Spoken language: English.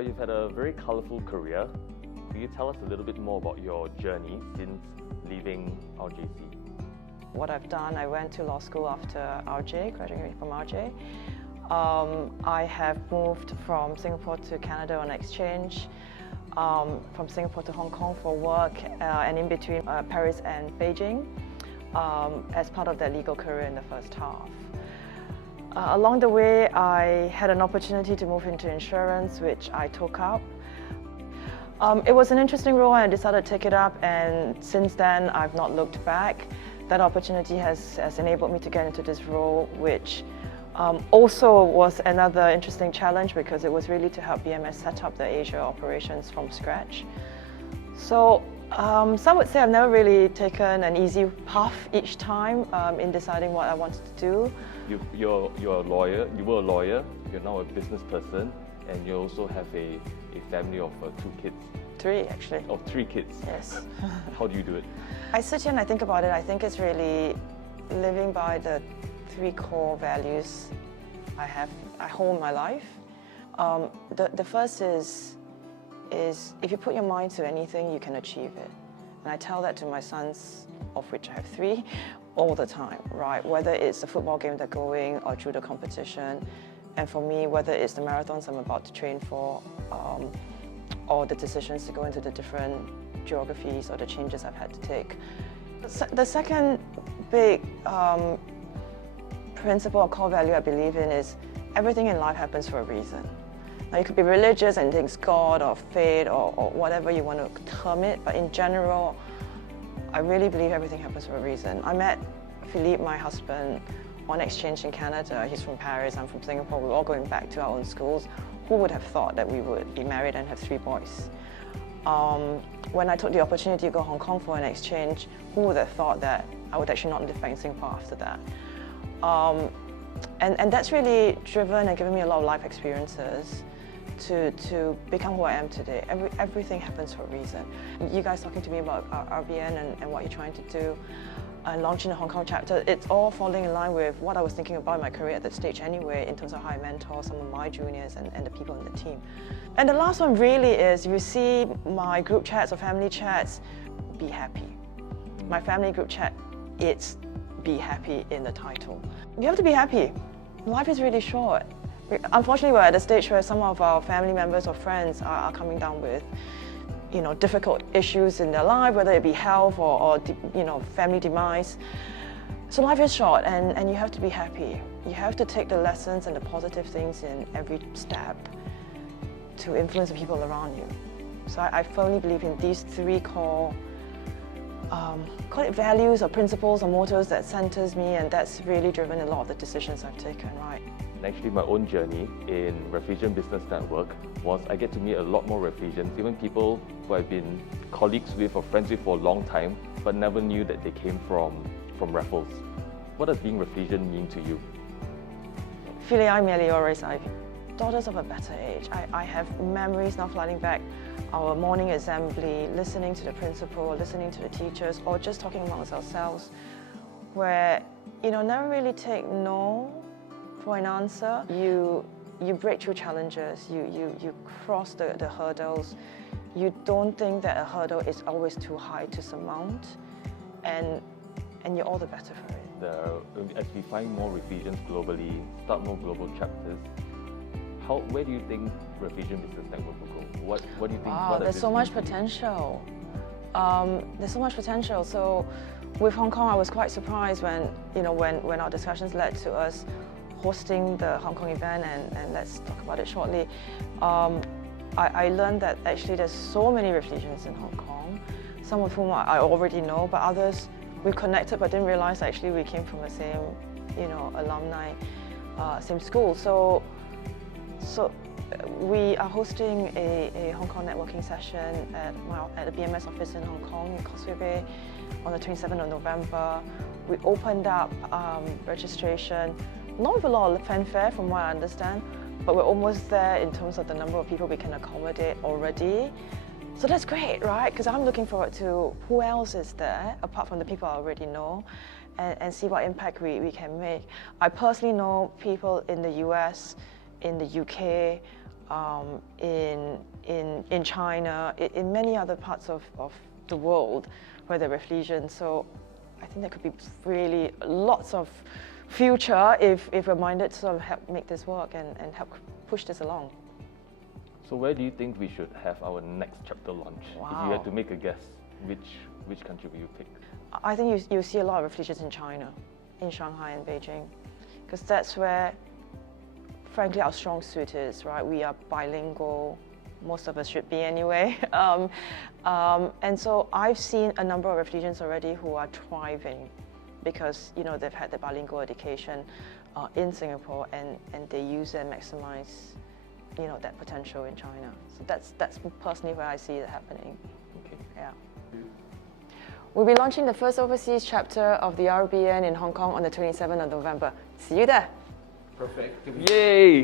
Sandra, you've had a very colourful career. Could you tell us a little bit more about your journey since leaving RJC? What I've done, I went to law school after RJ, graduating from RJ. I have moved from Singapore to Canada on exchange, from Singapore to Hong Kong for work, and in between Paris and Beijing as part of their legal career in the first half. Along the way, I had an opportunity to move into insurance, which I took up. It was an interesting role and I decided to take it up, and since then I've not looked back. That opportunity has enabled me to get into this role, which also was another interesting challenge because it was really to help BMS set up the Asia operations from scratch. So some would say I've never really taken an easy path each time in deciding what I wanted to do. You're a lawyer, you were a lawyer, you're now a business person, and you also have a family of 2 kids. 3 actually. Oh, 3 kids. Yes. How do you do it? I sit here and I think about it. I think it's really living by the 3 core values I hold in my life. The first is if you put your mind to anything, you can achieve it. And I tell that to my sons, of which I have 3, all the time, right? Whether it's the football game they're going or through the competition. And for me, whether it's the marathons I'm about to train for, or the decisions to go into the different geographies or the changes I've had to take. The second big principle or core value I believe in is everything in life happens for a reason. Now you could be religious and think it's God or fate or whatever you want to term it, but in general, I really believe everything happens for a reason. I met Philippe, my husband, on exchange in Canada. He's from Paris, I'm from Singapore. We're all going back to our own schools. Who would have thought that we would be married and have 3 boys? When I took the opportunity to go to Hong Kong for an exchange, who would have thought that I would actually not live back in Singapore after that? And that's really driven and given me a lot of life experiences to become who I am today. Everything happens for a reason. You guys talking to me about RBN and what you're trying to do, and launching the Hong Kong chapter, it's all falling in line with what I was thinking about in my career at that stage anyway, in terms of how I mentor some of my juniors and the people in the team. And the last one really is, if you see my group chats or family chats, be happy. My family group chat, it's be happy in the title. You have to be happy. Life is really short. Unfortunately, we're at a stage where some of our family members or friends are coming down with difficult issues in their life, whether it be health or family demise. So life is short and you have to be happy. You have to take the lessons and the positive things in every step to influence the people around you. So I firmly believe in these 3 core, call it values or principles or mottos that centers me, and that's really driven a lot of the decisions I've taken, right? Actually, my own journey in Refusion Business Network was I get to meet a lot more Refusians, even people who I've been colleagues with or friends with for a long time, but never knew that they came from Raffles. What does being Refusian mean to you? Filii Melioris, daughters of a better age. I have memories now flooding back. Our morning assembly, listening to the principal, listening to the teachers, or just talking amongst ourselves, where never really take no for an answer. You break through challenges, you cross the hurdles. You don't think that a hurdle is always too high to surmount, and you're all the better for it. As we find more Refusians globally, start more global chapters, where do you think Refusion Business Network will go? What do you think? Wow, there's so much potential. There's so much potential. So with Hong Kong, I was quite surprised when when our discussions led to us hosting the Hong Kong event, and let's talk about it shortly. I learned that actually there's so many Refusians in Hong Kong, some of whom I already know, but others we connected but didn't realize actually we came from the same alumni, same school. So we are hosting a Hong Kong networking session at the BMS office in Hong Kong, in Causeway Bay, on the 27th of November. We opened up registration, not with a lot of fanfare from what I understand, but we're almost there in terms of the number of people we can accommodate already. So that's great, right? Because I'm looking forward to who else is there, apart from the people I already know, and see what impact we can make. I personally know people in the US, in the UK, in China, in many other parts of the world where there are refugees. So I think there could be really lots of future if we're minded to sort of help make this work and help push this along. So where do you think we should have our next chapter launch? If you had to make a guess, which country will you pick? I think you see a lot of refugees in China, in Shanghai and Beijing, because that's where, frankly, our strong suit is, right? We are bilingual, most of us should be anyway. And so I've seen a number of refugees already who are thriving because, you know, they've had their bilingual education in Singapore and they use and maximize, you know, that potential in China. So that's personally where I see it happening. Okay. Yeah. We'll be launching the first overseas chapter of the RBN in Hong Kong on the 27th of November. See you there. Perfect. Yay!